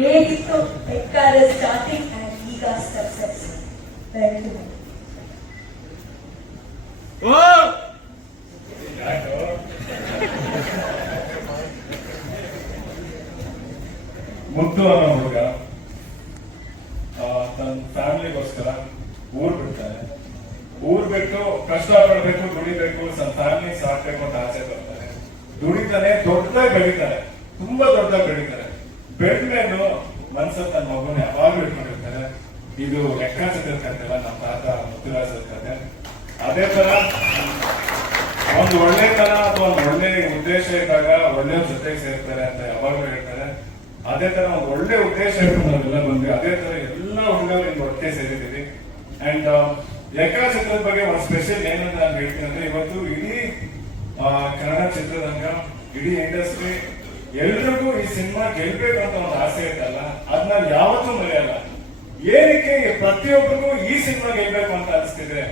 ಹೇಗಿತ್ತು ಹೆಕ್ಕಾರ starting and ಈಗ success? ಮುದ್ದು ಅನ್ನೋ ಹುಡುಗ ತನ್ನ ಫ್ಯಾಮಿಲಿಗೋಸ್ಕರ ಊರ್ ಬಿಡ್ತಾನೆ. ಊರ್ ಬಿಟ್ಟು ಕಷ್ಟ ಪಡ್ಬೇಕು, ದುಡಿಬೇಕು, ತನ್ನ ಫ್ಯಾಮಿಲಿ ಸಾಕ್ಬೇಕು ಅಂತ ಆಸೆ ಬರ್ತಾನೆ. ದುಡಿತಾನೆ, ದೊಡ್ಡದಾಗಿ ಬೆಳಿತಾನೆ, ತುಂಬಾ ದೊಡ್ಡದಾಗಿ ಬೆಳಿತಾನೆ. ಬೆಳೆದ್ಮೇಲೆ ಮನ್ಸಲ್ಲಿ ತನ್ನ ಮಗುನ ಯಾವಾಗ್ಲೂ ಇಟ್ಕೊಂಡಿರ್ತಾರೆ. ಇದು ಲೆಕ್ಕಾಚಾರದ ಕಥೆಲ್ಲ ನಮ್ಮ ತಾತ ಮುತ್ತುರಾಜರ ಕಥೆ. ಅದೇ ತರ ಒಂದು ಒಳ್ಳೆ ತನ ಅಥವಾ ಒಂದು ಒಳ್ಳೆ ಉದ್ದೇಶ ಇದ್ದಾಗ ಒಳ್ಳೆಯವ್ರ ಜೊತೆಗೆ ಸೇರ್ತಾರೆ ಅಂತ ಯಾವಾಗ್ಲೂ ಹೇಳ್ತಾರೆ. ಅದೇ ತರ ಒಂದು ಒಳ್ಳೆ ಉದ್ದೇಶ ಇಟ್ಟು ನಾವೆಲ್ಲ ಬಂದ್ವಿ. ಅದೇ ತರ ಎಲ್ಲ ಹುಡುಗರು ಒಟ್ಟಿಗೆ ಸೇರಿದ್ದೀವಿ. ಅಂಡ್ ಲೆಕ್ಕಾಚಿತ್ರದ ಬಗ್ಗೆ ಒಂದು ಸ್ಪೆಷಲ್ ಏನಂತ ನಾನು ಹೇಳ್ತೀನಿ ಅಂದ್ರೆ, ಇವತ್ತು ಇಡೀ ಕನ್ನಡ ಚಿತ್ರರಂಗ, ಇಡೀ ಇಂಡಸ್ಟ್ರಿ ಎಲ್ರಿಗೂ ಈ ಸಿನಿಮಾ ಗೆಲ್ಬೇಕು ಅಂತ ಒಂದು ಆಸೆ ಇತ್ತಲ್ಲ, ಅದನ್ನ ಯಾವತ್ತೂ ಮರೆಯಲ್ಲ. ಏನಕ್ಕೆ ಪ್ರತಿಯೊಬ್ಬರಿಗೂ ಈ ಸಿನಿಮಾ ಗೆಲ್ಬೇಕು ಅಂತ ಅನಿಸ್ತಿದೆ?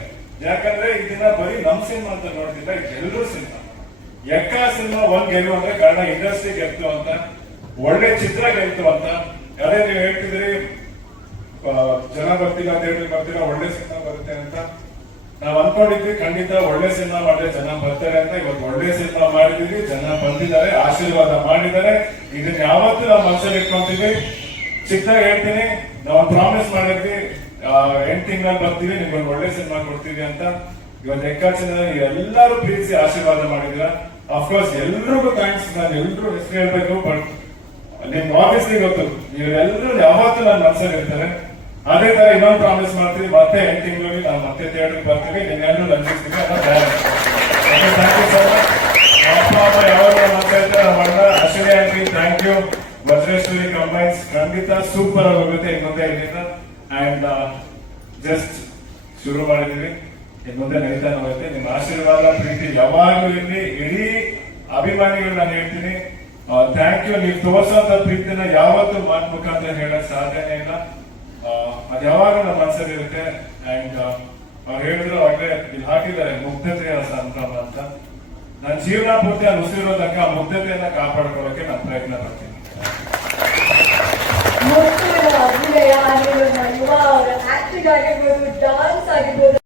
ಯಾಕಂದ್ರೆ ಇದನ್ನ ಬರೀ ನಮ್ ಸಿನಿಮಾ ಅಂತ ನೋಡ್ತಿಲ್ಲ, ಎಲ್ಲರೂ ಸಿನಿಮಾ. ಎಕ್ಕ ಸಿನಿಮಾ ಒಂದ್ ಗೆಲ್ಲು ಅಂದ್ರೆ ಕಾರಣ ಇಂಡಸ್ಟ್ರಿ ಗೆಲ್ತು ಅಂತ, ಒಳ್ಳೆ ಚಿತ್ರ ಗೆಲ್ತು ಅಂತ. ಅದೇ ನೀವು ಹೇಳ್ತಿದ್ರಿ ಜನ ಬರ್ತಿಲ್ಲ, ಥಿಯೇಟರ್ ಬರ್ತಿಲ್ಲ, ಒಳ್ಳೆ ಸಿನಿಮಾ ಬರುತ್ತೆ ಅಂತ. ನಾವ್ ಅನ್ಕೊಂಡಿದ್ವಿ ಖಂಡಿತ ಒಳ್ಳೆ ಸಿನಿಮಾ ಮಾಡಿದ್ರೆ ಜನ ಬರ್ತಾರೆ ಅಂತ. ಇವತ್ತು ಒಳ್ಳೆ ಸಿನಿಮಾ ಮಾಡಿದೀವಿ, ಜನ ಬಂದಿದ್ದಾರೆ, ಆಶೀರ್ವಾದ ಮಾಡಿದ್ದಾರೆ. ಇದನ್ನ ಯಾವತ್ತೂ ನಾವು ಮನಸ್ಸಲ್ಲಿ ಇಟ್ಕೊಂತೀವಿ. ಚಿಕ್ಕದಾಗಿ ಹೇಳ್ತೀನಿ, ನಾವು ಪ್ರಾಮಿಸ್ ಮಾಡಿದ್ವಿ 8 ತಿಂಗಳಲ್ಲಿ ಬರ್ತೀವಿ, ನಿಮ್ಗೆ ಒಳ್ಳೆ ಸಿನಿಮಾ ಕೊಡ್ತೀವಿ ಅಂತ. ಇವತ್ತು ಲೆಕ್ಕಾಚಾರ ಎಲ್ಲರೂ ಪ್ರೀತಿಸಿ ಆಶೀರ್ವಾದ ಮಾಡಿದ್ರ. ಅಫ್ಕೋರ್ಸ್ ಎಲ್ರಿಗೂ ಥ್ಯಾಂಕ್ಸ್. ನಾನು ಎಲ್ರೂ ಹೆಸರು ಹೇಳ್ಬೇಕು, ಬಟ್ ನಿಮ್ಗೆ ಆಬ್ವಿಯಸ್ಲಿ ಗೊತ್ತು, ನೀವೆಲ್ಲರೂ ಯಾವತ್ತೂ ನನ್ನ ಮನಸ್ಸಲ್ಲಿ ಇರ್ತಾರೆ. ಅದೇ ತರ ಇನ್ನೊಂದು ಪ್ರಾಮಿಸ್ ಮಾಡ್ತೀವಿ, ಮತ್ತೆ 8 ತಿಂಗಳಲ್ಲಿ ನಾವು ಮತ್ತೆ ಥಿಯೇಟರ್ಗೆ ಬರ್ತೀವಿ, ನಿಮ್ಮೆಲ್ಲರೂ ಲಂಚಿಸ್ತೀವಿ ಅಂತ ಥ್ಯಾಂಕ್ ಯು ಸರ್. ಅಪ್ಪ ಯಾವಾಗ ಮಾತಾಡ್ತಾರೆ ನಮ್ಮ ಅಣ್ಣ Ashwini aunty, thank you. Vajreshwari combines ಖಂಡಿತ ಸೂಪರ್ ಆಗಿ ಹೋಗುತ್ತೆ ಇನ್ನೊಂದೇ ಇದರಿಂದ. ಅಂಡ್ ಜಸ್ಟ್ ಶುರು ಮಾಡಿದೀವಿ, ಇನ್ನೊಂದೇ ನಡೀತಾನೆ ಹೋಗುತ್ತೆ. ನಿಮ್ಮ ಆಶೀರ್ವಾದ ಪ್ರೀತಿ ಯಾವಾಗಲೂ ಇರಲಿ. ಇಡೀ ಅಭಿಮಾನಿಗಳು ನಾನು ಹೇಳ್ತೀನಿ, ಥ್ಯಾಂಕ್ ಯು. ನೀವು ತೋರ್ಸೋಂತ ಪ್ರೀತಿನ ಯಾವತ್ತೂ ಮಾತು ಮುಖಾಂತರ ಹೇಳಕ್ ಸಾಧ್ಯನೇ ಇಲ್ಲ. ಅದು ಯಾವಾಗ ನಮ್ಮ ಮನಸ್ಸಲ್ಲಿ ಇರುತ್ತೆ. ಅಂಡ್ ಅವ್ರು ಹೇಳಿದ್ರು ಅವಾಗಲೇ ಇಲ್ಲಿ ಹಾಕಿದ್ದಾರೆ, ಮುಗ್ಧತೆಯ ಸಂಭ್ರಮ ಅಂತ. ನನ್ನ ಜೀವನ ಪೂರ್ತಿ ಅದು ಉಸಿರೋ ತನಕ ಆ ಮುಗ್ಧತೆಯನ್ನ ಕಾಪಾಡ್ಕೊಳ್ಳೋಕೆ ನಾನು ಪ್ರಯತ್ನ ಪಡ್ತೀನಿ. ಅಭಿನಯ ಆಗಿರ್ಬೋದು, ಯುವ ಅವರ ಆಕ್ಟಿಂಗ್ ಆಗಿರ್ಬೋದು, ಡಾನ್ಸ್ ಆಗಿರ್ಬೋದು.